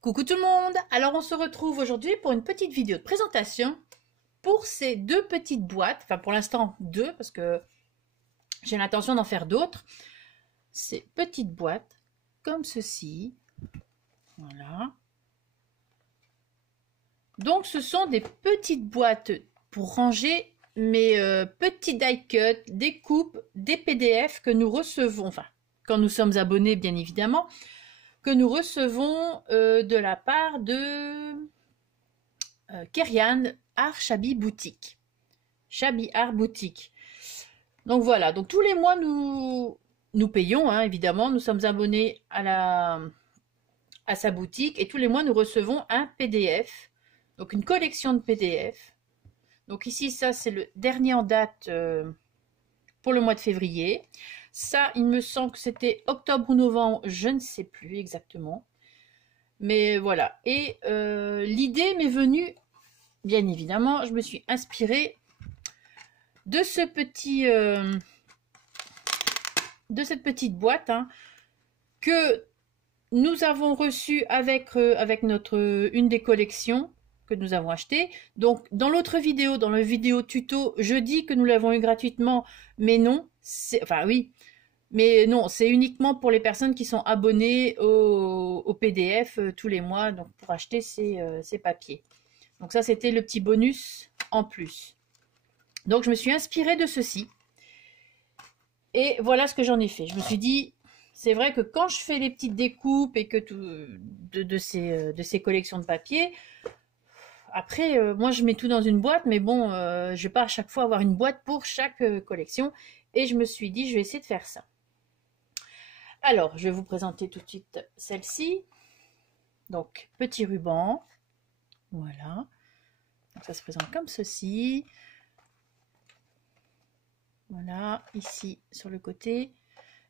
Coucou tout le monde! Alors on se retrouve aujourd'hui pour une petite vidéo de présentation pour ces deux petites boîtes, enfin pour l'instant deux parce que j'ai l'intention d'en faire d'autres. Ces petites boîtes comme ceci, voilà. Donc ce sont des petites boîtes pour ranger mes petits die cuts, des coupes, des PDF que nous recevons, enfin quand nous sommes abonnés bien évidemment, que nous recevons de la part de Kerian Art Shabby Boutique. Shabby Art Boutique. Donc voilà, donc tous les mois nous payons, hein, évidemment, nous sommes abonnés à sa boutique et tous les mois nous recevons un PDF, donc une collection de PDF. Donc ici, ça c'est le dernier en date pour le mois de février. Ça, il me semble que c'était octobre ou novembre, je ne sais plus exactement. Mais voilà. Et l'idée m'est venue, bien évidemment, je me suis inspirée de ce petit, de cette petite boîte hein, que nous avons reçue avec une des collections que nous avons achetées. Donc, dans l'autre vidéo, dans le vidéo tuto, je dis que nous l'avons eu gratuitement, mais non. Enfin, oui. Mais non, c'est uniquement pour les personnes qui sont abonnées au PDF tous les mois, donc pour acheter ces papiers. Donc ça, c'était le petit bonus en plus. Donc je me suis inspirée de ceci. Et voilà ce que j'en ai fait. Je me suis dit, c'est vrai que quand je fais les petites découpes et que de ces collections de papier, après, moi je mets tout dans une boîte, mais bon, je ne vais pas à chaque fois avoir une boîte pour chaque collection. Et je me suis dit, je vais essayer de faire ça. Alors, je vais vous présenter tout de suite celle-ci. Donc, petit ruban. Voilà. Donc, ça se présente comme ceci. Voilà, ici, sur le côté.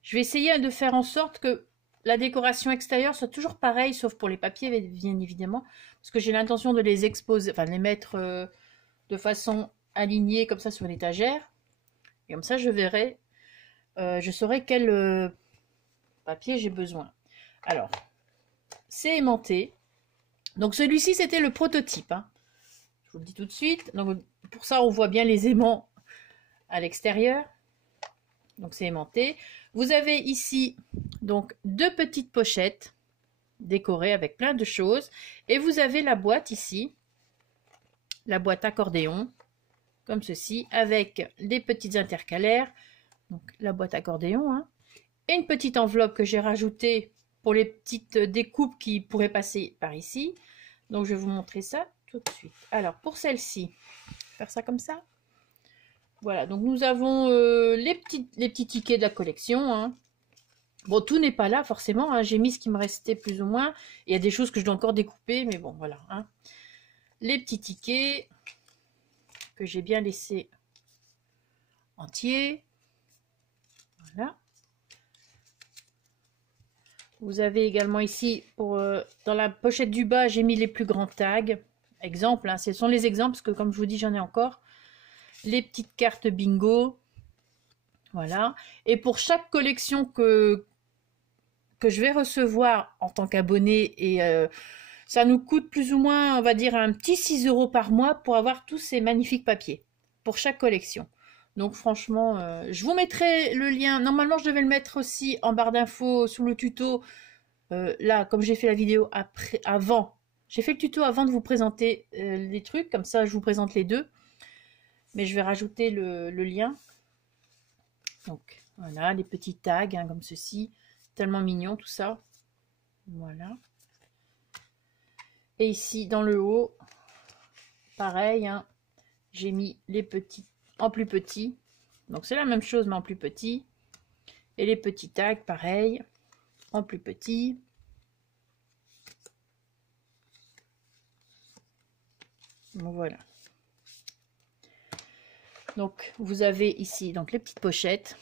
Je vais essayer de faire en sorte que la décoration extérieure soit toujours pareille, sauf pour les papiers, bien évidemment. Parce que j'ai l'intention de les exposer, enfin, de les mettre de façon alignée, comme ça, sur une étagère. Et comme ça, je verrai, je saurai quel papier j'ai besoin. Alors, c'est aimanté. Donc celui-ci, c'était le prototype. Hein. Je vous le dis tout de suite. Donc pour ça, on voit bien les aimants à l'extérieur. Donc c'est aimanté. Vous avez ici donc deux petites pochettes décorées avec plein de choses. Et vous avez la boîte ici, la boîte accordéon, comme ceci, avec des petites intercalaires. Donc la boîte accordéon, hein. Et une petite enveloppe que j'ai rajoutée pour les petites découpes qui pourraient passer par ici. Donc je vais vous montrer ça tout de suite. Alors pour celle-ci, faire ça comme ça. Voilà, donc nous avons les petits tickets de la collection. Hein. Bon, tout n'est pas là forcément. Hein. J'ai mis ce qui me restait plus ou moins. Il y a des choses que je dois encore découper, mais bon, voilà. Hein. Les petits tickets que j'ai bien laissés entiers. Voilà. Vous avez également ici, dans la pochette du bas, j'ai mis les plus grands tags. Exemples, hein, ce sont les exemples, parce que comme je vous dis, j'en ai encore. Les petites cartes bingo. Voilà. Et pour chaque collection que je vais recevoir en tant qu'abonné, et ça nous coûte plus ou moins, on va dire, un petit 6 € par mois pour avoir tous ces magnifiques papiers. Pour chaque collection. Donc franchement, je vous mettrai le lien. Normalement, je devais le mettre aussi en barre d'infos sous le tuto. Là, comme j'ai fait la vidéo avant, j'ai fait le tuto avant de vous présenter les trucs. Comme ça, je vous présente les deux. Mais je vais rajouter le lien. Donc, voilà, les petits tags hein, comme ceci. Tellement mignon tout ça. Voilà. Et ici, dans le haut, pareil, hein, j'ai mis les petits en plus petit. Donc c'est la même chose mais en plus petit. Et les petits tags pareil en plus petit. Donc voilà. Donc vous avez ici donc les petites pochettes.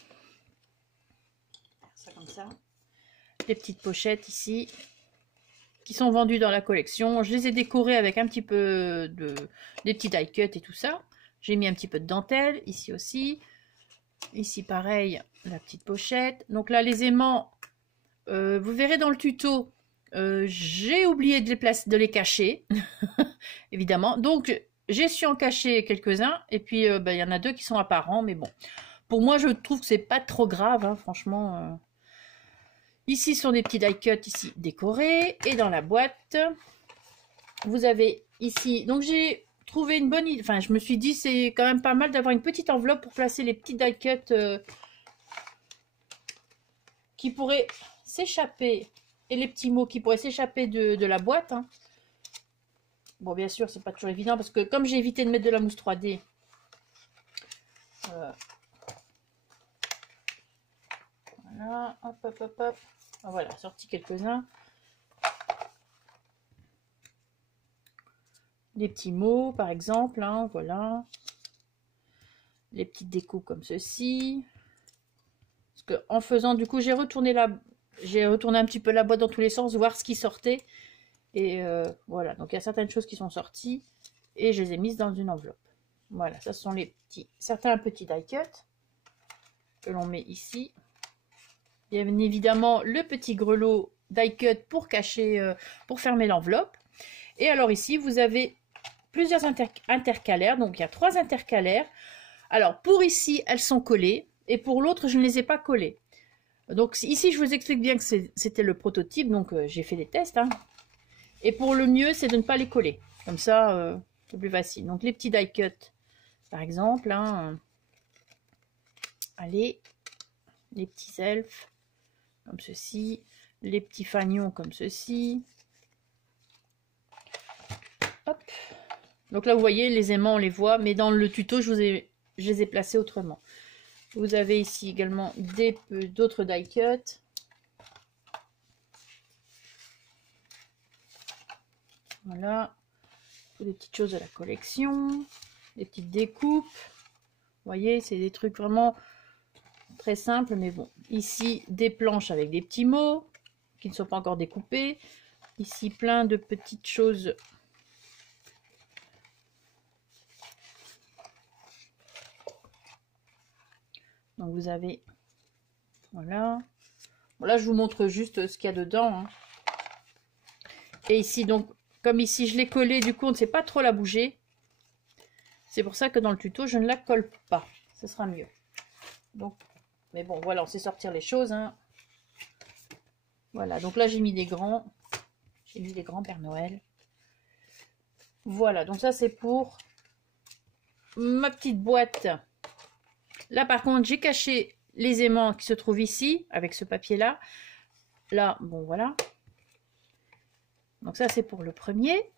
Ça comme ça. Les petites pochettes ici qui sont vendues dans la collection. Je les ai décorées avec un petit peu des petits die cuts et tout ça. J'ai mis un petit peu de dentelle ici aussi. Ici pareil, la petite pochette. Donc là les aimants, vous verrez dans le tuto J'ai oublié de les cacher, évidemment. Donc, j'ai su en cacher quelques-uns. Et puis, il y en a deux qui sont apparents. Mais bon, pour moi, je trouve que c'est pas trop grave, hein, franchement. Ici sont des petits die cuts ici décorés. Et dans la boîte, vous avez ici... Donc, j'ai trouvé une bonne idée. Enfin, je me suis dit, c'est quand même pas mal d'avoir une petite enveloppe pour placer les petits die cuts qui pourraient s'échapper. Et les petits mots qui pourraient s'échapper de la boîte. Hein. Bon, bien sûr, c'est pas toujours évident parce que comme j'ai évité de mettre de la mousse 3D, voilà, hop, hop, hop, hop. Voilà, sorti quelques-uns. Les petits mots, par exemple, hein, voilà. Les petites découpes comme ceci. Parce que en faisant, du coup, j'ai retourné un petit peu la boîte dans tous les sens, voir ce qui sortait. Et voilà, donc il y a certaines choses qui sont sorties et je les ai mises dans une enveloppe. Voilà, ça sont certains petits die cuts que l'on met ici. Bien évidemment, le petit grelot die cut pour cacher, pour fermer l'enveloppe. Et alors ici, vous avez plusieurs intercalaires. Donc il y a 3 intercalaires. Alors pour ici, elles sont collées et pour l'autre, je ne les ai pas collées. Donc ici, je vous explique bien que c'était le prototype, donc j'ai fait des tests. Hein. Et pour le mieux, c'est de ne pas les coller. Comme ça, c'est plus facile. Donc, les petits die cut, par exemple. Hein, allez, les petits elfes, comme ceci. Les petits fagnons, comme ceci. Hop. Donc là, vous voyez, les aimants, on les voit. Mais dans le tuto, je les ai placés autrement. Vous avez ici également d'autres die cut. Voilà, des petites choses de la collection, des petites découpes. Vous voyez, c'est des trucs vraiment très simples, mais bon. Ici, des planches avec des petits mots qui ne sont pas encore découpés. Ici, plein de petites choses. Donc, vous avez... Voilà. Bon, là, je vous montre juste ce qu'il y a dedans. Hein. Et ici, donc... Comme ici, je l'ai collé, du coup, on ne sait pas trop la bouger. C'est pour ça que dans le tuto, je ne la colle pas. Ce sera mieux. Donc, mais bon, voilà, on sait sortir les choses. Hein. Voilà, donc là, j'ai mis des grands. J'ai mis les grands Père Noël. Voilà, donc ça, c'est pour ma petite boîte. Là, par contre, j'ai caché les aimants qui se trouvent ici, avec ce papier-là. Là, bon, voilà. Donc ça, c'est pour le premier.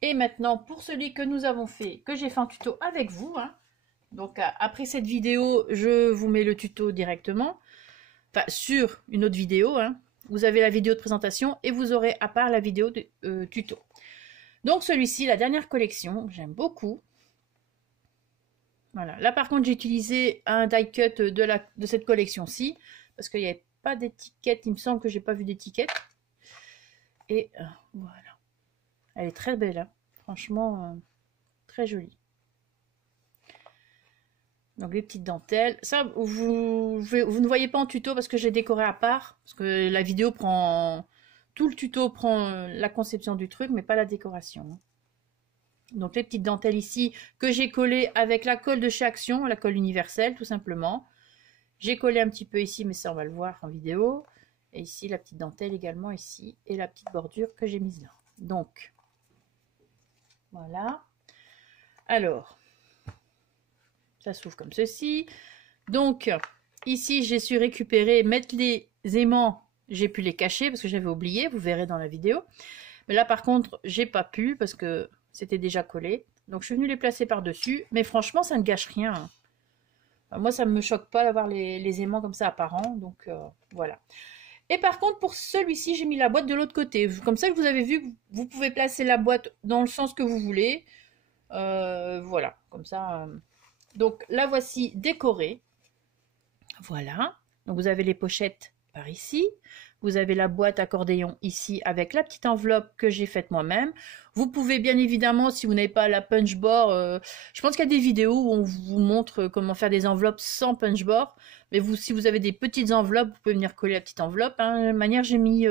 Et maintenant, pour celui que nous avons fait, que j'ai fait un tuto avec vous. Hein. Donc, après cette vidéo, je vous mets le tuto directement. Enfin, sur une autre vidéo. Hein. Vous avez la vidéo de présentation et vous aurez à part la vidéo de tuto. Donc, celui-ci, la dernière collection, j'aime beaucoup. Voilà. Là, par contre, j'ai utilisé un die cut de cette collection-ci. Parce qu'il n'y avait pas d'étiquette. Il me semble que j'ai pas vu d'étiquette. Et voilà. Elle est très belle. Hein. Franchement, très jolie. Donc les petites dentelles. Ça, vous ne voyez pas en tuto parce que j'ai décoré à part. Parce que la vidéo prend... Tout le tuto prend la conception du truc, mais pas la décoration. Donc les petites dentelles ici que j'ai collées avec la colle de chez Action, la colle universelle tout simplement. J'ai collé un petit peu ici, mais ça on va le voir en vidéo. Et ici la petite dentelle également ici. Et la petite bordure que j'ai mise là. Donc, voilà. Alors... Ça s'ouvre comme ceci. Donc, ici, j'ai su récupérer, mettre les aimants. J'ai pu les cacher parce que j'avais oublié. Vous verrez dans la vidéo. Mais là, par contre, j'ai pas pu parce que c'était déjà collé. Donc, je suis venue les placer par-dessus. Mais franchement, ça ne gâche rien. Enfin, moi, ça ne me choque pas d'avoir les aimants comme ça apparents. Donc, voilà. Et par contre, pour celui-ci, j'ai mis la boîte de l'autre côté. Comme ça, vous avez vu, vous pouvez placer la boîte dans le sens que vous voulez. Voilà. Comme ça... Donc, la voici décorée. Voilà. Donc, vous avez les pochettes par ici. Vous avez la boîte accordéon ici avec la petite enveloppe que j'ai faite moi-même. Vous pouvez bien évidemment, si vous n'avez pas la punchboard, je pense qu'il y a des vidéos où on vous montre comment faire des enveloppes sans punchboard. Mais vous, si vous avez des petites enveloppes, vous pouvez venir coller la petite enveloppe. Hein. De manière, j'ai mis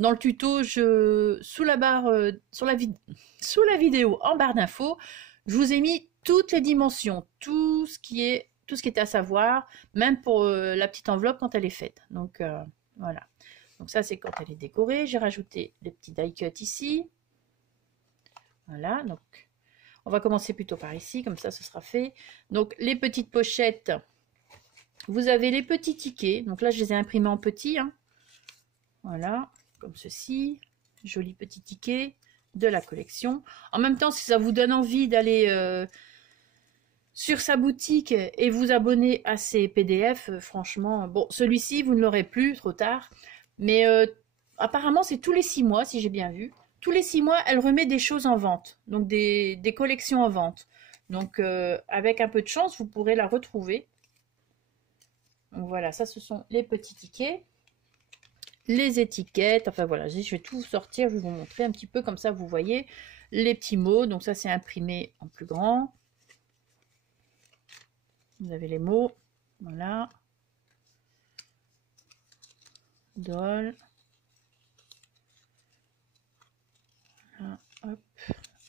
dans le tuto, sous la barre, sous la vidéo, en barre d'infos, je vous ai mis toutes les dimensions, tout ce qui est à savoir, même pour la petite enveloppe quand elle est faite. Donc voilà. Donc ça c'est quand elle est décorée. J'ai rajouté les petits die cut ici. Voilà, donc on va commencer plutôt par ici, comme ça ce sera fait. Donc les petites pochettes, vous avez les petits tickets. Donc là je les ai imprimés en petits. Hein. Voilà, comme ceci. Joli petit ticket de la collection. En même temps, si ça vous donne envie d'aller sur sa boutique et vous abonner à ces PDF, franchement, bon, celui-ci, vous ne l'aurez plus, trop tard. Mais apparemment, c'est tous les 6 mois, si j'ai bien vu. Tous les 6 mois, elle remet des choses en vente, donc des collections en vente. Donc, avec un peu de chance, vous pourrez la retrouver. Donc voilà, ça, ce sont les petits tickets. Les étiquettes, enfin voilà, je vais tout sortir, je vais vous montrer un petit peu, comme ça, vous voyez les petits mots. Donc ça, c'est imprimé en plus grand. Vous avez les mots, voilà. Dol. Voilà, hop,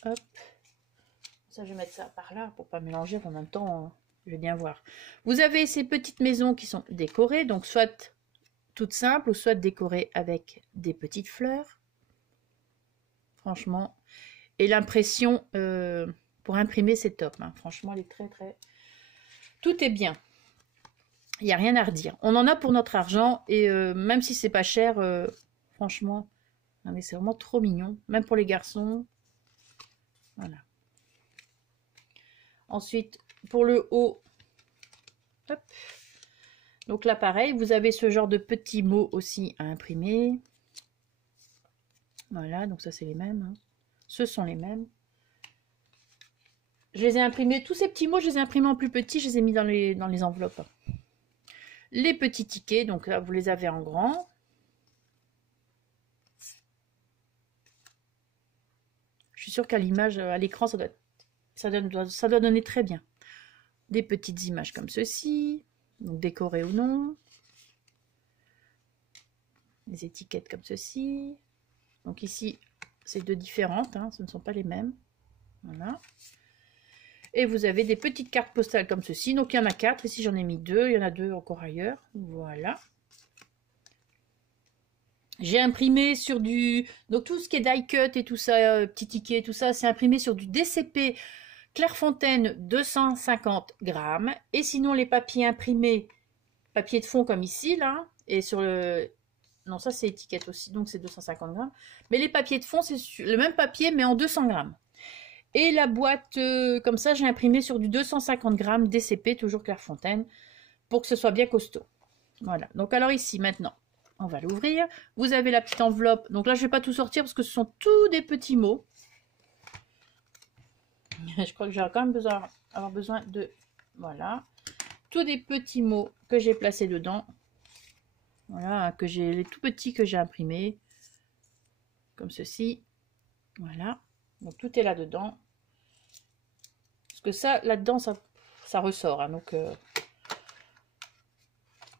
hop. Ça, je vais mettre ça par là pour pas mélanger en même temps. Je vais bien voir. Vous avez ces petites maisons qui sont décorées, donc soit toutes simples ou soit décorées avec des petites fleurs. Franchement. Et l'impression pour imprimer, c'est top. Hein. Franchement, elle est très, très... Tout est bien. Il n'y a rien à redire. On en a pour notre argent et même si c'est pas cher, franchement, non, mais c'est vraiment trop mignon. Même pour les garçons. Voilà. Ensuite, pour le haut, hop. Donc là, pareil, vous avez ce genre de petits mots aussi à imprimer. Voilà, donc ça, c'est les mêmes. Hein. Ce sont les mêmes. Je les ai imprimés, tous ces petits mots, je les ai imprimés en plus petits, je les ai mis dans les enveloppes. Les petits tickets, donc là, vous les avez en grand. Je suis sûre qu'à l'image, à l'écran, ça doit donner très bien. Des petites images comme ceci, donc décorées ou non. Des étiquettes comme ceci. Donc ici, c'est deux différentes, hein, ce ne sont pas les mêmes. Voilà. Et vous avez des petites cartes postales comme ceci. Donc il y en a 4. Ici, j'en ai mis 2. Il y en a 2 encore ailleurs. Voilà. J'ai imprimé sur du... Donc tout ce qui est die cut et tout ça, petit ticket, tout ça, c'est imprimé sur du DCP Clairefontaine 250 grammes. Et sinon, les papiers imprimés, papier de fond comme ici, là. Et sur le... Non, ça c'est étiquette aussi, donc c'est 250 grammes. Mais les papiers de fond, c'est le même papier, mais en 200 grammes. Et la boîte, comme ça, j'ai imprimé sur du 250 grammes DCP, toujours Clairefontaine, pour que ce soit bien costaud. Voilà. Donc alors ici, maintenant, on va l'ouvrir. Vous avez la petite enveloppe. Donc là, je ne vais pas tout sortir parce que ce sont tous des petits mots. Je crois que j'aurai quand même avoir besoin de... Voilà. Tous des petits mots que j'ai placés dedans. Voilà, que j'ai les tout petits que j'ai imprimés. Comme ceci. Voilà. Donc tout est là-dedans. Parce que ça, là-dedans, ça ressort. Hein,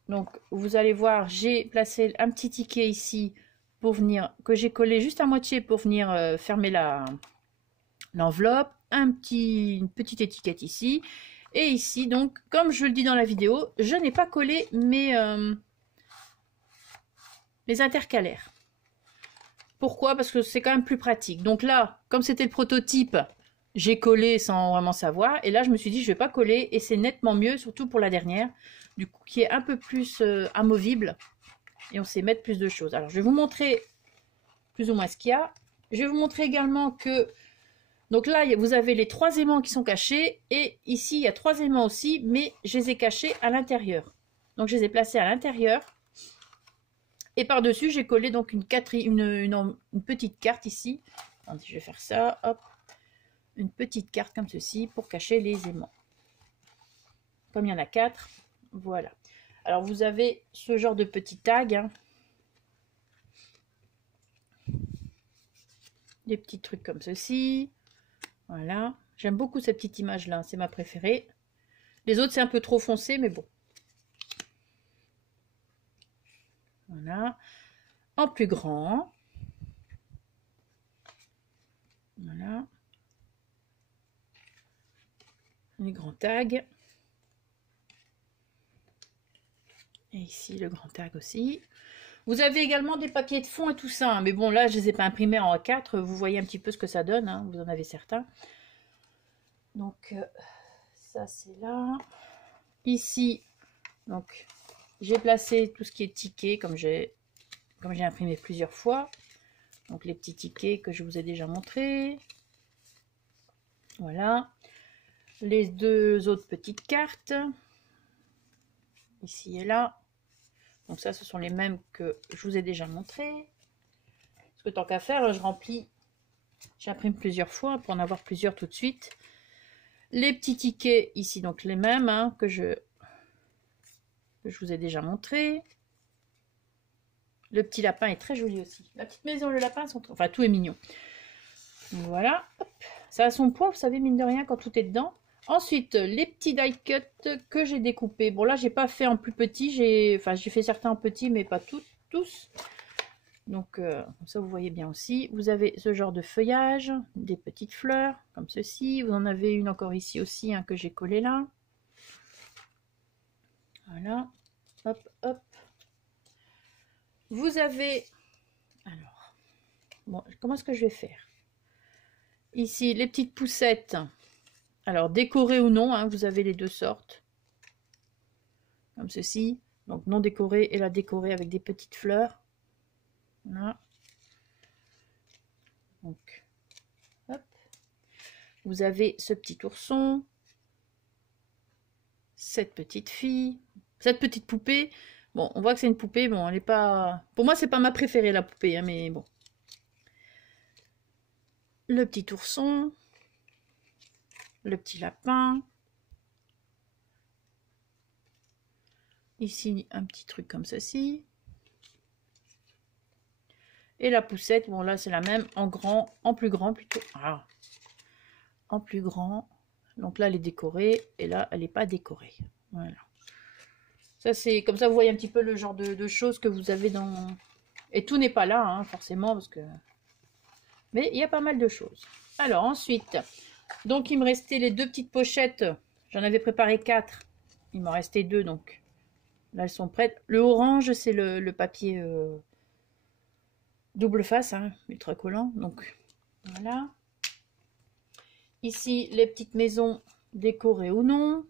donc, vous allez voir, j'ai placé un petit ticket ici pour venir, que j'ai collé juste à moitié pour venir fermer l'enveloppe. Une petite étiquette ici. Et ici, donc, comme je le dis dans la vidéo, je n'ai pas collé mes intercalaires. Pourquoi? Parce que c'est quand même plus pratique. Donc là, comme c'était le prototype, j'ai collé sans vraiment savoir. Et là, je me suis dit, je ne vais pas coller. Et c'est nettement mieux, surtout pour la dernière. Du coup, qui est un peu plus amovible. Et on sait mettre plus de choses. Alors, je vais vous montrer plus ou moins ce qu'il y a. Je vais vous montrer également que... Donc là, vous avez les 3 aimants qui sont cachés. Et ici, il y a 3 aimants aussi. Mais je les ai cachés à l'intérieur. Donc, je les ai placés à l'intérieur. Et par-dessus, j'ai collé donc une petite carte ici. Attendez, je vais faire ça. Hop. Une petite carte comme ceci pour cacher les aimants. Comme il y en a 4, voilà. Alors, vous avez ce genre de petit tag. Hein. Des petits trucs comme ceci. Voilà. J'aime beaucoup cette petite image-là. C'est ma préférée. Les autres, c'est un peu trop foncé, mais bon. Voilà. En plus grand. Voilà. Les grands tags. Et ici, le grand tag aussi. Vous avez également des papiers de fond et tout ça. Hein. Mais bon, là, je ne les ai pas imprimés en A4. Vous voyez un petit peu ce que ça donne. Hein. Vous en avez certains. Donc, ça, c'est là. Ici, donc, j'ai placé tout ce qui est ticket, comme j'ai imprimé plusieurs fois. Donc, les petits tickets que je vous ai déjà montrés. Voilà. Les deux autres petites cartes. Ici et là. Donc ça, ce sont les mêmes que je vous ai déjà montrés. Parce que tant qu'à faire, je remplis, j'imprime plusieurs fois pour en avoir plusieurs tout de suite. Les petits tickets ici, donc les mêmes hein, que je vous ai déjà montrés. Le petit lapin est très joli aussi. La petite maison, le lapin, enfin tout est mignon. Voilà. Hop. Ça a son poids, vous savez, mine de rien, quand tout est dedans. Ensuite, les petits die cut que j'ai découpés. Bon, là, j'ai pas fait en plus petit. J'ai fait certains en petits, mais pas tous. Donc, comme ça, vous voyez bien aussi. Vous avez ce genre de feuillage, des petites fleurs, comme ceci. Vous en avez une encore ici aussi, hein, que j'ai collée là. Voilà. Hop, hop. Vous avez... Alors, bon, comment est-ce que je vais faire? Ici, les petites poussettes. Alors, décorées ou non, hein, vous avez les deux sortes. Comme ceci. Donc, non décorée et la décorée avec des petites fleurs. Voilà. Donc, hop. Vous avez ce petit ourson. Cette petite fille. Cette petite poupée. Bon, on voit que c'est une poupée. Bon, elle n'est pas... Pour moi, c'est pas ma préférée, la poupée, hein, mais bon. Le petit ourson. Le petit lapin. Ici, un petit truc comme ceci. Et la poussette, bon là c'est la même, en grand, en plus grand plutôt. Ah, en plus grand. Donc là elle est décorée, et là elle n'est pas décorée. Voilà. Ça c'est, comme ça vous voyez un petit peu le genre de choses que vous avez dans... Et tout n'est pas là, hein, forcément, parce que... Mais il y a pas mal de choses. Alors ensuite, donc il me restait les deux petites pochettes. J'en avais préparé 4. Il m'en restait 2, donc là elles sont prêtes. Le orange, c'est le papier double face, hein, ultra collant. Donc voilà. Ici, les petites maisons décorées ou non.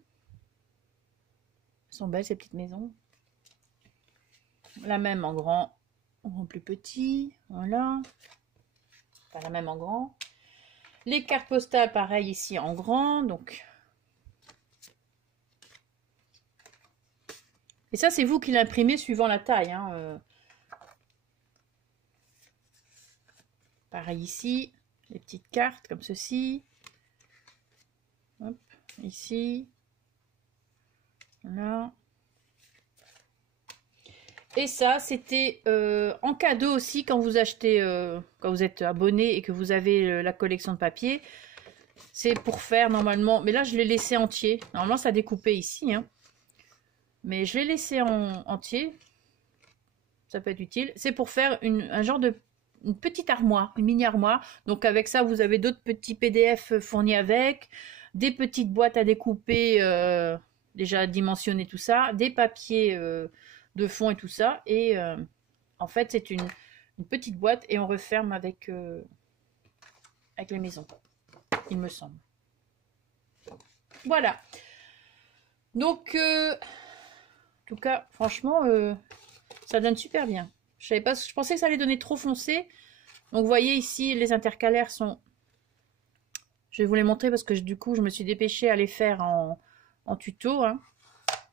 Elles sont belles ces petites maisons. La même en grand ou en plus petit. Voilà. Enfin, la même en grand. Les cartes postales, pareil ici en grand. Donc. Et ça, c'est vous qui l'imprimez suivant la taille. Hein. Pareil ici. Les petites cartes comme ceci. Hop, ici. Voilà. Et ça, c'était en cadeau aussi quand vous achetez, quand vous êtes abonné et que vous avez la collection de papier. C'est pour faire normalement, mais là je l'ai laissé entier. Normalement ça découpé ici, hein. Mais je l'ai laissé entier. Ça peut être utile. C'est pour faire un genre de une petite armoire, une mini armoire. Donc avec ça, vous avez d'autres petits PDF fournis avec, des petites boîtes à découper déjà dimensionnées, tout ça, des papiers de fond et tout ça. Et en fait, c'est une petite boîte et on referme avec les maisons, il me semble. Voilà. Donc, en tout cas, franchement, ça donne super bien. Je savais pas, je pensais que ça allait donner trop foncé. Donc, vous voyez ici, les intercalaires sont... Je vais vous les montrer parce que du coup, je me suis dépêchée à les faire en tuto. Hein.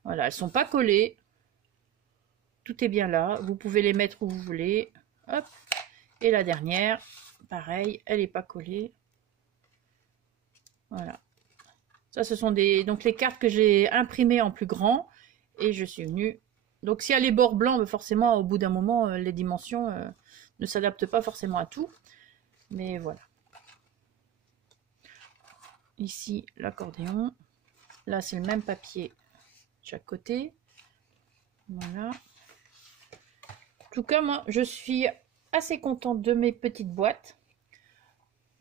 Voilà, elles sont pas collées. Tout est bien là. Vous pouvez les mettre où vous voulez. Hop. Et la dernière, pareil, elle n'est pas collée. Voilà. Ça, ce sont donc les cartes que j'ai imprimées en plus grand. Et je suis venue... Donc, s'il y a les bords blancs, forcément, au bout d'un moment, les dimensions ne s'adaptent pas forcément à tout. Mais voilà. Ici, l'accordéon. Là, c'est le même papier de chaque côté. Voilà. En tout cas, moi, je suis assez contente de mes petites boîtes.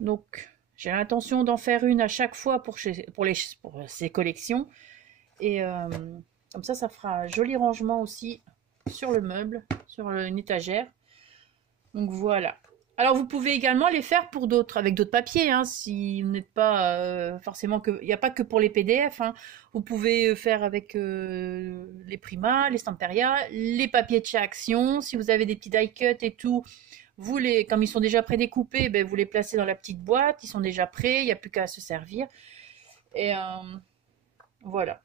Donc, j'ai l'intention d'en faire une à chaque fois pour ces collections. Et comme ça fera un joli rangement aussi sur le meuble, sur une étagère. Donc voilà. Alors vous pouvez également les faire pour d'autres, avec d'autres papiers, hein, si vous n'êtes pas forcément que... Il n'y a pas que pour les PDF, hein. Vous pouvez faire avec les Prima, les Stamperia, les papiers de chez Action. Si vous avez des petits die cut et tout, comme ils sont déjà prédécoupés, ben vous les placez dans la petite boîte, ils sont déjà prêts, il n'y a plus qu'à se servir. Et voilà.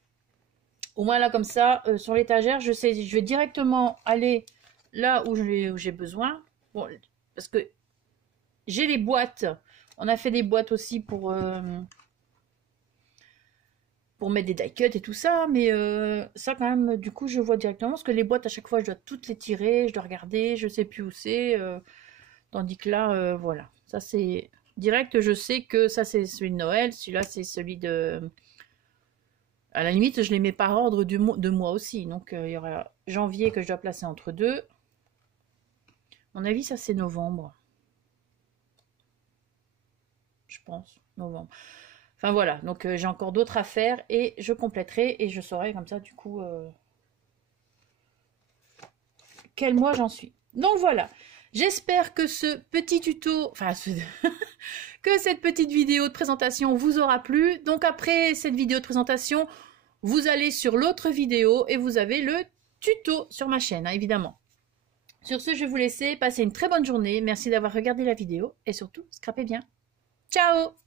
Au moins là comme ça, sur l'étagère, je vais directement aller là où j'ai besoin. Bon, parce que j'ai les boîtes. On a fait des boîtes aussi pour mettre des die cut et tout ça. Mais ça quand même, du coup, je vois directement. Parce que les boîtes, à chaque fois, je dois toutes les tirer. Je dois regarder. Je sais plus où c'est. Tandis que là, voilà. Ça, c'est direct. Je sais que ça, c'est celui de Noël. Celui-là, c'est celui de... À la limite, je les mets par ordre de mois aussi. Donc, il y aura janvier que je dois placer entre deux. À mon avis, ça, c'est novembre. Je pense, novembre. Enfin, voilà. Donc, j'ai encore d'autres à faire et je compléterai et je saurai comme ça, du coup, quel mois j'en suis. Donc, voilà. J'espère que ce petit tuto, enfin, que cette petite vidéo de présentation vous aura plu. Donc, après cette vidéo de présentation, vous allez sur l'autre vidéo et vous avez le tuto sur ma chaîne, hein, évidemment. Sur ce, je vais vous laisser. Passer une très bonne journée. Merci d'avoir regardé la vidéo et surtout, scrapez bien. Ciao!